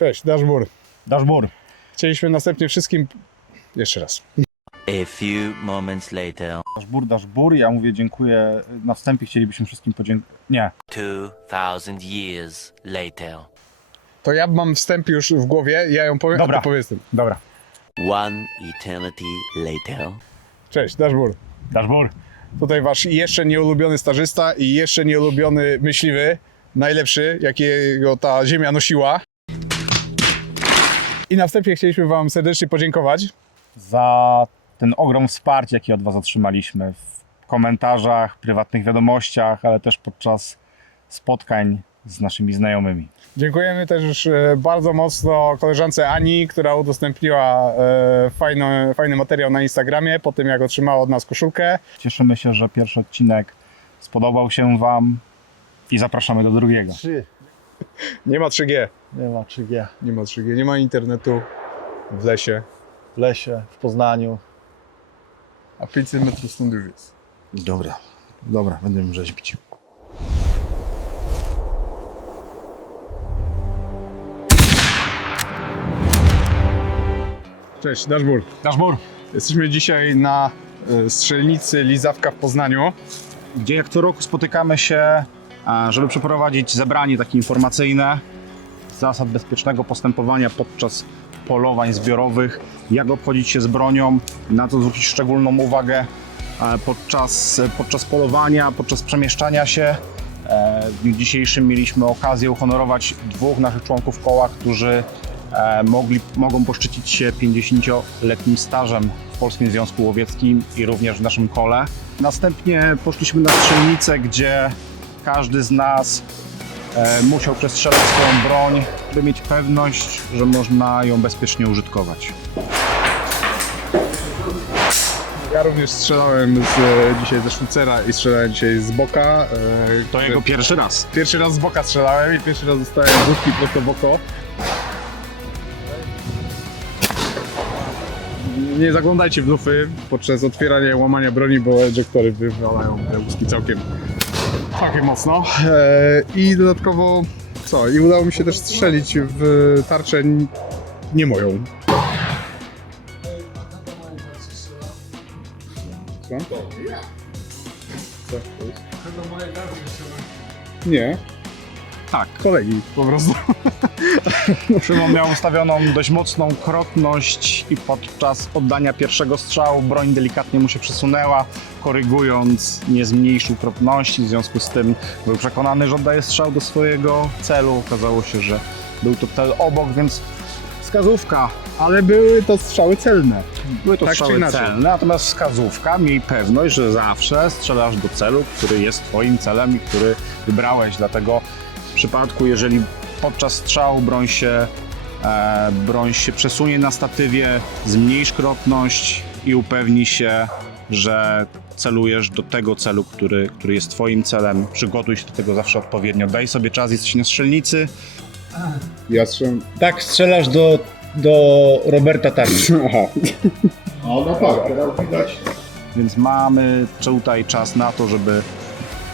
Cześć, Dashboard. Dashboard. Chcieliśmy następnie wszystkim... Jeszcze raz. A few moments later. Dashboard. Ja mówię dziękuję. Na wstępie chcielibyśmy wszystkim podziękować. Nie. 2000 years later. To ja mam wstęp już w głowie, ja ją powiem, Dobra. a ty powiedz tym. Dobra. One eternity later. Cześć, Dashboard. Dashboard. Tutaj wasz jeszcze nieulubiony stażysta i jeszcze nieulubiony myśliwy. Najlepszy, jakiego ta ziemia nosiła. I na wstępie chcieliśmy wam serdecznie podziękować. Za ten ogrom wsparcia, jaki od was otrzymaliśmy w komentarzach, prywatnych wiadomościach, ale też podczas spotkań z naszymi znajomymi. Dziękujemy też bardzo mocno koleżance Ani, która udostępniła fajny materiał na Instagramie po tym, jak otrzymała od nas koszulkę. Cieszymy się, że pierwszy odcinek spodobał się wam i zapraszamy do drugiego. 3. Nie ma 3G. Nie ma 3G. Nie ma 3G, nie ma internetu w lesie, W lesie, w Poznaniu. a 500 metrów stąd już jest. Dobra, będziemy rzeźbić. Cześć, Dashboard. Dashboard. Jesteśmy dzisiaj na strzelnicy Lizawka w Poznaniu. Gdzie jak co roku spotykamy się, żeby przeprowadzić zebranie takie informacyjne zasad bezpiecznego postępowania podczas polowań zbiorowych, jak obchodzić się z bronią, na co zwrócić szczególną uwagę podczas polowania, podczas przemieszczania się. W dniu dzisiejszym mieliśmy okazję uhonorować dwóch naszych członków koła, którzy mogą poszczycić się 50-letnim stażem w Polskim Związku Łowieckim i również w naszym kole. Następnie poszliśmy na strzelnicę, gdzie każdy z nas musiał przestrzelać swoją broń, by mieć pewność, że można ją bezpiecznie użytkować. Ja również strzelałem dzisiaj ze sztucera i strzelałem dzisiaj z boka. To jego pierwszy raz. Pierwszy raz z boka strzelałem i pierwszy raz dostałem główki prosto w oko. Nie zaglądajcie w lufy podczas otwierania i łamania broni, bo ejektory wywalają te łuski całkiem mocno. I dodatkowo I udało mi się też strzelić w tarczę nie moją. Co? Nie, Tak. kolegi po prostu. Szymon miał ustawioną dość mocną krotność i podczas oddania pierwszego strzału broń delikatnie mu się przesunęła, korygując, nie zmniejszył krotności, w związku z tym był przekonany, że oddaje strzał do swojego celu. Okazało się, że był to cel obok, więc wskazówka. Ale były to strzały celne. Były to Tak czy strzały inaczej. celne, natomiast wskazówka, miej pewność, że zawsze strzelasz do celu, który jest twoim celem i który wybrałeś. Dlatego w przypadku, jeżeli podczas strzału broń się przesunie na statywie, zmniejsz krotność i upewnij się, że celujesz do tego celu, który jest twoim celem. Przygotuj się do tego zawsze odpowiednio. Daj sobie czas, jesteś na strzelnicy. Ja strzelam. Tak, strzelasz do Roberta Tarczy. Aha. No tak, teraz widać. Więc mamy tutaj czas na to, żeby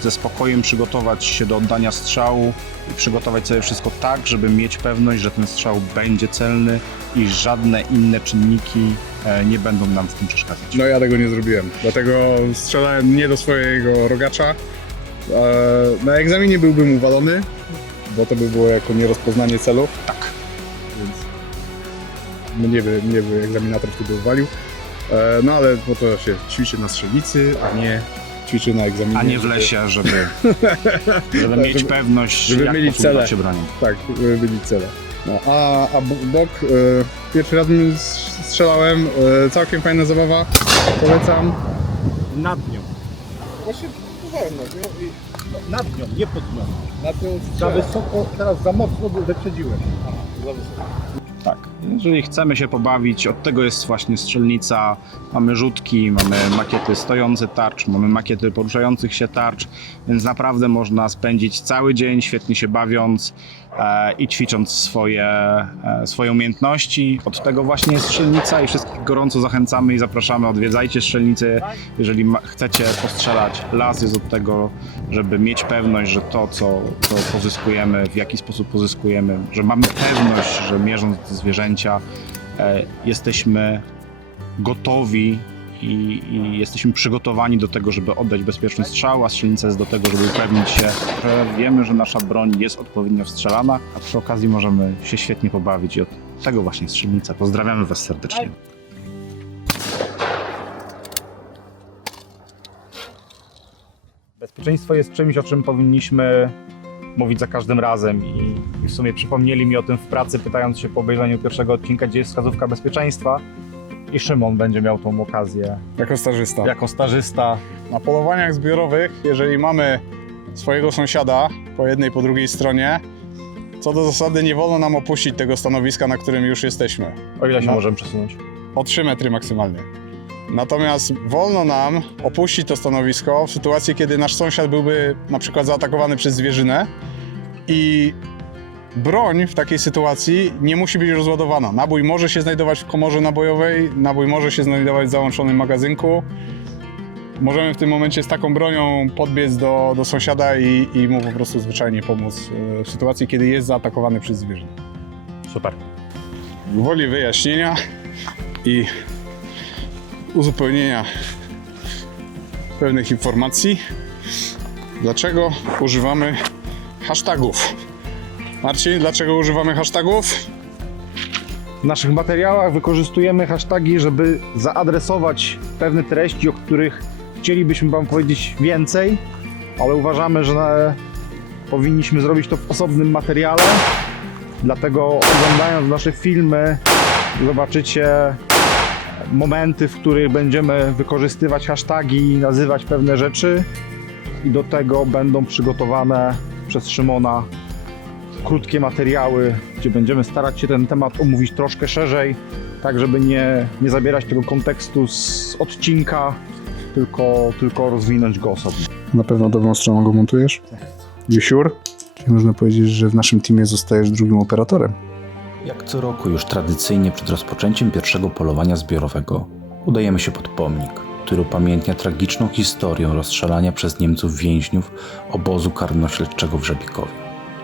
ze spokojem przygotować się do oddania strzału i przygotować sobie wszystko tak, żeby mieć pewność, że ten strzał będzie celny i żadne inne czynniki nie będą nam w tym przeszkadzać. No ja tego nie zrobiłem, dlatego strzelałem nie do swojego rogacza. Na egzaminie byłbym uwalony, bo to by było jako nierozpoznanie celów. Tak. Więc mnie by egzaminator wtedy uwalił. No ale po to się ćwiczy na strzelnicy, a nie ćwiczy na egzaminie. A nie w lesie, żeby mieć pewność, żeby jak mylić posługiwać cele. się bronią. Tak, żeby byli cele. No, a bok, pierwszy raz strzelałem, całkiem fajna zabawa, polecam. Nad nią. Właśnie próbowałem Nad nią, nie pod nią. na tym Za wysoko, teraz za mocno wyprzedziłem. Tak. Jeżeli chcemy się pobawić, od tego jest właśnie strzelnica. Mamy rzutki, mamy makiety stojące tarcz, mamy makiety poruszających się tarcz, więc naprawdę można spędzić cały dzień świetnie się bawiąc. i ćwicząc swoje umiejętności. Od tego właśnie jest strzelnica i wszystkich gorąco zachęcamy i zapraszamy, odwiedzajcie strzelnicę, jeżeli chcecie postrzelać. Las jest od tego, żeby mieć pewność, że to, co pozyskujemy, w jaki sposób pozyskujemy, że mamy pewność, że mierząc te zwierzęcia jesteśmy gotowi i jesteśmy przygotowani do tego, żeby oddać bezpieczny strzał, a strzelnica jest do tego, żeby upewnić się, że wiemy, że nasza broń jest odpowiednio strzelana, a przy okazji możemy się świetnie pobawić i od tego właśnie strzelnica. Pozdrawiamy Was serdecznie. Bezpieczeństwo jest czymś, o czym powinniśmy mówić za każdym razem i w sumie przypomnieli mi o tym w pracy, pytając się po obejrzeniu pierwszego odcinka, gdzie jest wskazówka bezpieczeństwa. I Szymon będzie miał tą okazję Jako stażysta. stażysta. Na polowaniach zbiorowych, jeżeli mamy swojego sąsiada po jednej, po drugiej stronie, co do zasady nie wolno nam opuścić tego stanowiska, na którym już jesteśmy. O ile się No. możemy przesunąć? O 3 metry maksymalnie. Natomiast wolno nam opuścić to stanowisko w sytuacji, kiedy nasz sąsiad byłby na przykład zaatakowany przez zwierzynę i broń w takiej sytuacji nie musi być rozładowana. Nabój może się znajdować w komorze nabojowej, nabój może się znajdować w załączonym magazynku. Możemy w tym momencie z taką bronią podbiec do sąsiada i mu po prostu zwyczajnie pomóc w sytuacji, kiedy jest zaatakowany przez zwierzę. Super. Gwoli wyjaśnienia i uzupełnienia pewnych informacji, dlaczego używamy hashtagów. Marcin, dlaczego używamy hashtagów? W naszych materiałach wykorzystujemy hashtagi, żeby zaadresować pewne treści, o których chcielibyśmy Wam powiedzieć więcej, ale uważamy, że powinniśmy zrobić to w osobnym materiale. Dlatego oglądając nasze filmy zobaczycie momenty, w których będziemy wykorzystywać hashtagi i nazywać pewne rzeczy i do tego będą przygotowane przez Szymona krótkie materiały, gdzie będziemy starać się ten temat omówić troszkę szerzej, tak żeby nie zabierać tego kontekstu z odcinka, tylko rozwinąć go osobno. Na pewno dobrą stroną go montujesz? You sure? Czyli można powiedzieć, że w naszym teamie zostajesz drugim operatorem. Jak co roku już tradycyjnie przed rozpoczęciem pierwszego polowania zbiorowego udajemy się pod pomnik, który upamiętnia tragiczną historię rozstrzelania przez Niemców więźniów obozu karno-śledczego w Żabikowie.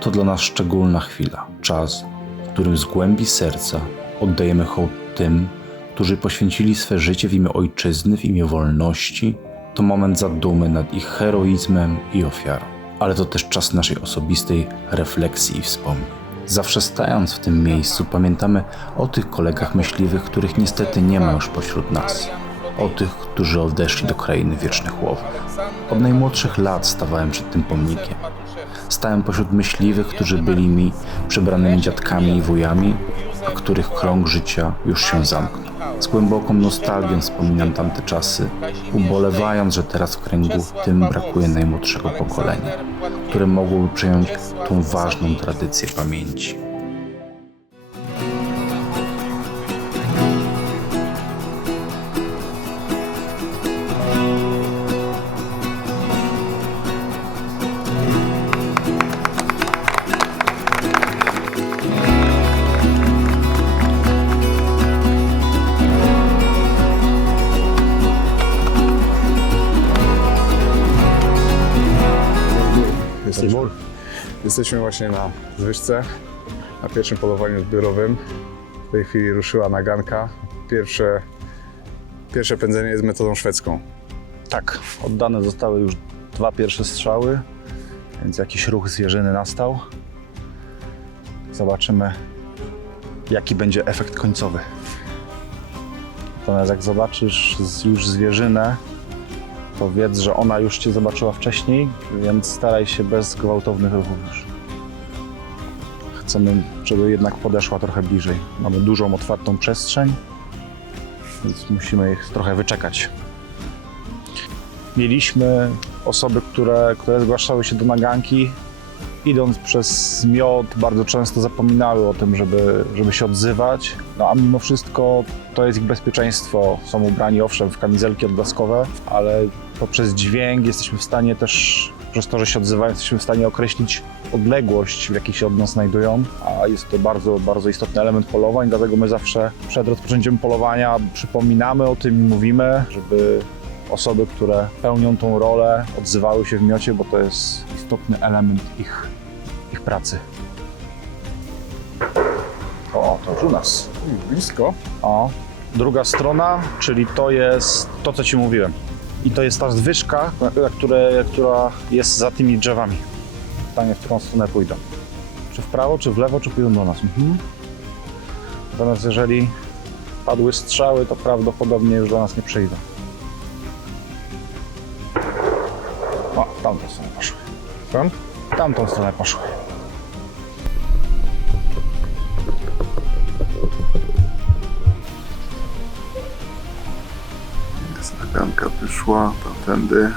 To dla nas szczególna chwila, czas, w którym z głębi serca oddajemy hołd tym, którzy poświęcili swe życie w imię ojczyzny, w imię wolności. To moment zadumy nad ich heroizmem i ofiarą, ale to też czas naszej osobistej refleksji i wspomnień. Zawsze stając w tym miejscu pamiętamy o tych kolegach myśliwych, których niestety nie ma już pośród nas. O tych, którzy odeszli do krainy wiecznych łowów. Od najmłodszych lat stawałem przed tym pomnikiem. Stałem pośród myśliwych, którzy byli mi przebranymi dziadkami i wujami, a których krąg życia już się zamknął. Z głęboką nostalgią wspominam tamte czasy, ubolewając, że teraz w kręgu tym brakuje najmłodszego pokolenia, które mogłoby przejąć tą ważną tradycję pamięci. Jesteśmy właśnie na Zwyżce, na pierwszym polowaniu zbiorowym. W tej chwili ruszyła naganka. Pierwsze pędzenie jest metodą szwedzką. Tak, oddane zostały już 2 pierwsze strzały, więc jakiś ruch zwierzyny nastał. Zobaczymy, jaki będzie efekt końcowy. Natomiast jak zobaczysz już zwierzynę, to wiedz, że ona już Cię zobaczyła wcześniej, więc staraj się bez gwałtownych ruchów już. Chcemy, żeby jednak podeszła trochę bliżej. Mamy dużą, otwartą przestrzeń, więc musimy ich trochę wyczekać. Mieliśmy osoby, które zgłaszały się do naganki, idąc przez zmiot, bardzo często zapominały o tym, żeby się odzywać, no a mimo wszystko to jest ich bezpieczeństwo. Są ubrani owszem w kamizelki odblaskowe, ale poprzez dźwięk jesteśmy w stanie też przez to, że się odzywają, jesteśmy w stanie określić odległość, w jakiej się od nas znajdują, a jest to bardzo, bardzo istotny element polowań, dlatego my zawsze przed rozpoczęciem polowania przypominamy o tym i mówimy, żeby osoby, które pełnią tą rolę, odzywały się w miocie, bo to jest istotny element ich pracy. O, to już u nas. Blisko. O, druga strona, czyli to jest to, co Ci mówiłem. I to jest ta zwyżka, która jest za tymi drzewami. Pytanie, w którą stronę pójdą. Czy w prawo, czy w lewo, czy pójdą do nas. Natomiast jeżeli padły strzały, to prawdopodobnie już do nas nie przyjdą. O, w tamtą stronę poszły. Tam? W tamtą stronę poszły. Stawianka wyszła tamtędy.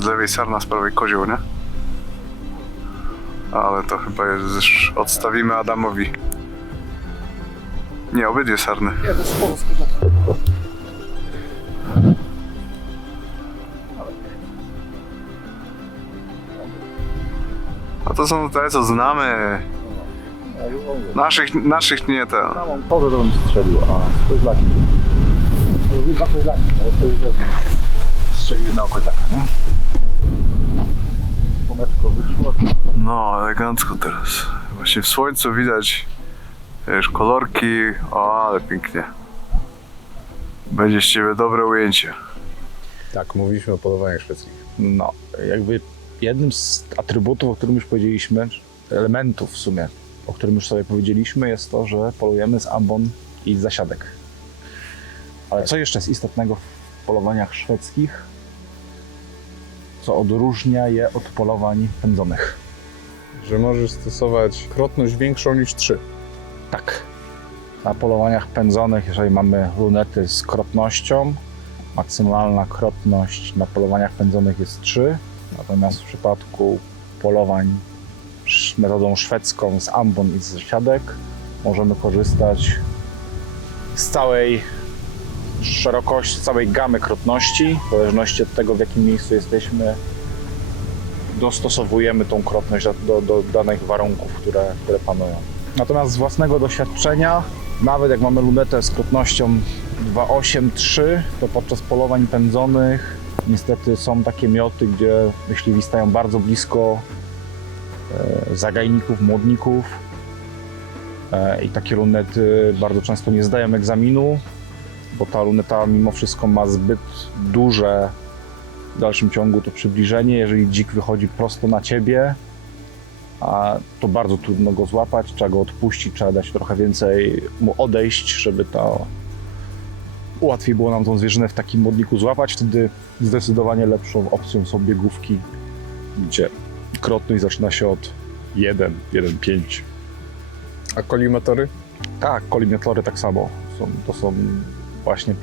Z lewej sarna, z prawej kozioł, nie? Ale to chyba już odstawimy Adamowi. Nie, obydwie sarny. A to są te, co znamy. Naszych nie ten. Mam porę, to bym strzelił, a to jest laki. To jest laki, ale to jest strzelił na okoźlaka, nie? Pomeczko wyszło. No, elegancko teraz. Właśnie w słońcu widać, wiesz, kolorki. O, ale pięknie. Będzie z ciebie dobre ujęcie. Tak, mówiliśmy o polowaniach szwedzkich. No, jakby jednym z atrybutów, o którym już powiedzieliśmy, elementów w sumie, o którym już sobie powiedzieliśmy, jest to, że polujemy z ambon i z zasiadek. Ale co jeszcze jest istotnego w polowaniach szwedzkich, co odróżnia je od polowań pędzonych? Że możesz stosować krotność większą niż 3. Tak. Na polowaniach pędzonych, jeżeli mamy lunety z krotnością, maksymalna krotność na polowaniach pędzonych jest 3, natomiast w przypadku polowań metodą szwedzką z ambon i z zasiadek możemy korzystać z całej szerokości, całej gamy krotności. W zależności od tego, w jakim miejscu jesteśmy, dostosowujemy tą krotność do danych warunków, które panują. Natomiast z własnego doświadczenia, nawet jak mamy lunetę z krotnością 2,8-3, to podczas polowań pędzonych niestety są takie mioty, gdzie myśliwi stają bardzo blisko zagajników, młodników i takie lunety bardzo często nie zdają egzaminu, bo ta luneta mimo wszystko ma zbyt duże w dalszym ciągu to przybliżenie. Jeżeli dzik wychodzi prosto na ciebie, to bardzo trudno go złapać, trzeba go odpuścić, trzeba dać trochę więcej mu odejść, żeby to łatwiej było nam tą zwierzynę w takim modliku złapać. Wtedy zdecydowanie lepszą opcją są biegówki, gdzie krotność zaczyna się od 1,5. A kolimatory? Tak, kolimatory tak samo. To są właśnie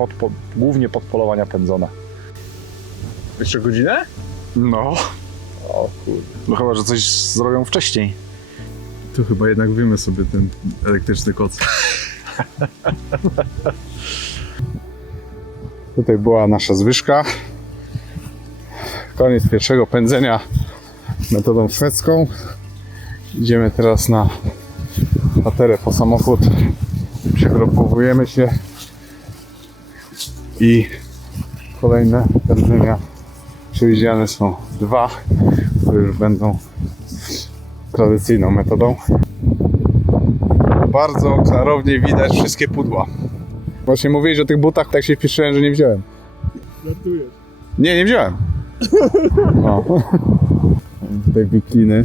głównie pod polowania pędzone. Jeszcze godzinę? No. O kurde. No chyba, że coś zrobią wcześniej. Tu chyba jednak wyjmę sobie ten elektryczny koc. Tutaj była nasza zwyżka. Koniec pierwszego pędzenia metodą szwedzką. Idziemy teraz na paterę po samochód. Przegrupowujemy się i kolejne pędzenia przewidziane są 2, które już będą tradycyjną metodą. Bardzo klarownie widać wszystkie pudła. Właśnie mówiłeś o tych butach, tak się wpieszyłem, że nie wziąłem. Żartujesz. Nie wziąłem. No. Tutaj wikliny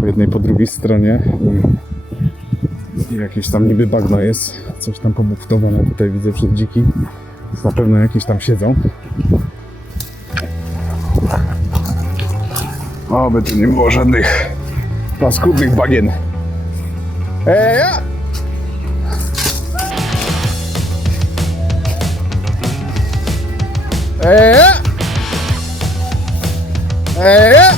po jednej, po drugiej stronie i jakieś tam niby bagno jest, coś tam pomuftowane tutaj widzę przez dziki, więc na pewno jakieś tam siedzą. Oby tu nie było żadnych paskudnych bagien. Ja! Ja! Ja!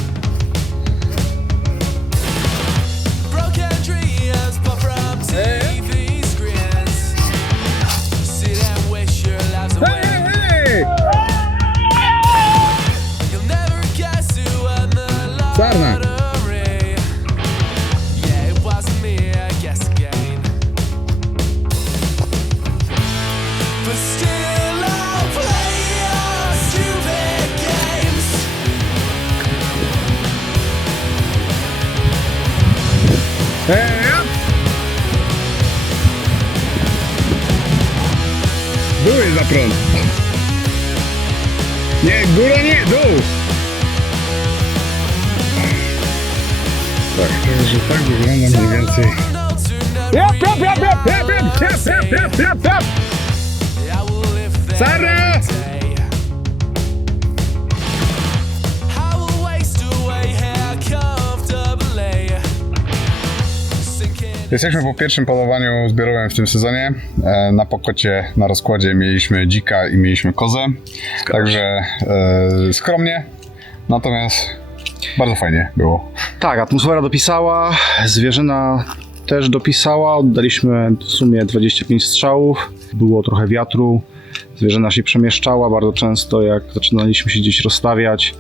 Broken dreams, but from TV screens. Sit and wish your lives away. Hej! You'll never guess who won the Czarna. lottery. Yeah, it wasn't me, I guess again. But still, I'll play your stupid games. Ja! Dół jest za prąd. Nie, góra nie, dół. Tak, że tak wygląda mniej więcej. No to never Jap, jap, jap, jap, jap, jap, jap, jap, jap, jap, jap. I will live there Sarah! every day. I will waste away here comfortably. Sinking Jesteśmy po pierwszym polowaniu zbiorowym w tym sezonie. Na Pokocie na rozkładzie mieliśmy dzika i mieliśmy kozę. Także skromnie, natomiast bardzo fajnie było. Tak, atmosfera dopisała, zwierzyna też dopisała. Oddaliśmy w sumie 25 strzałów. Było trochę wiatru. Zwierzyna się przemieszczała bardzo często, jak zaczynaliśmy się gdzieś rozstawiać.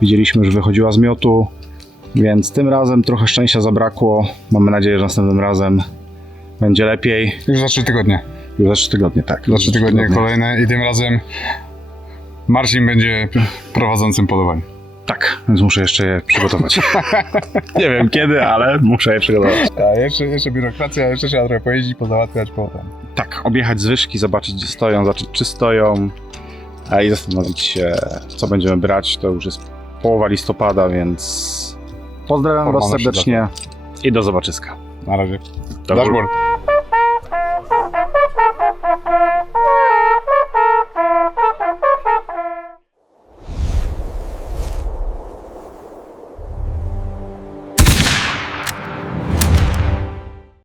Widzieliśmy, że wychodziła z miotu, więc tym razem trochę szczęścia zabrakło. Mamy nadzieję, że następnym razem będzie lepiej. Już za 3 tygodnie. Już za 3 tygodnie, tak. Za 3 tygodnie kolejne i tym razem Marcin będzie prowadzącym polowanie. Tak, więc muszę jeszcze je przygotować. Nie wiem kiedy, ale muszę je przygotować. A jeszcze biurokracja, jeszcze trzeba trochę pojeździć, pozałatwiać potem. Tak, objechać zwyżki, zobaczyć gdzie stoją, zobaczyć czy stoją, a i zastanowić się co będziemy brać. To już jest połowa listopada, więc pozdrawiam was Formalności serdecznie i do zobaczyska. Na razie. Do góry. Dashboard.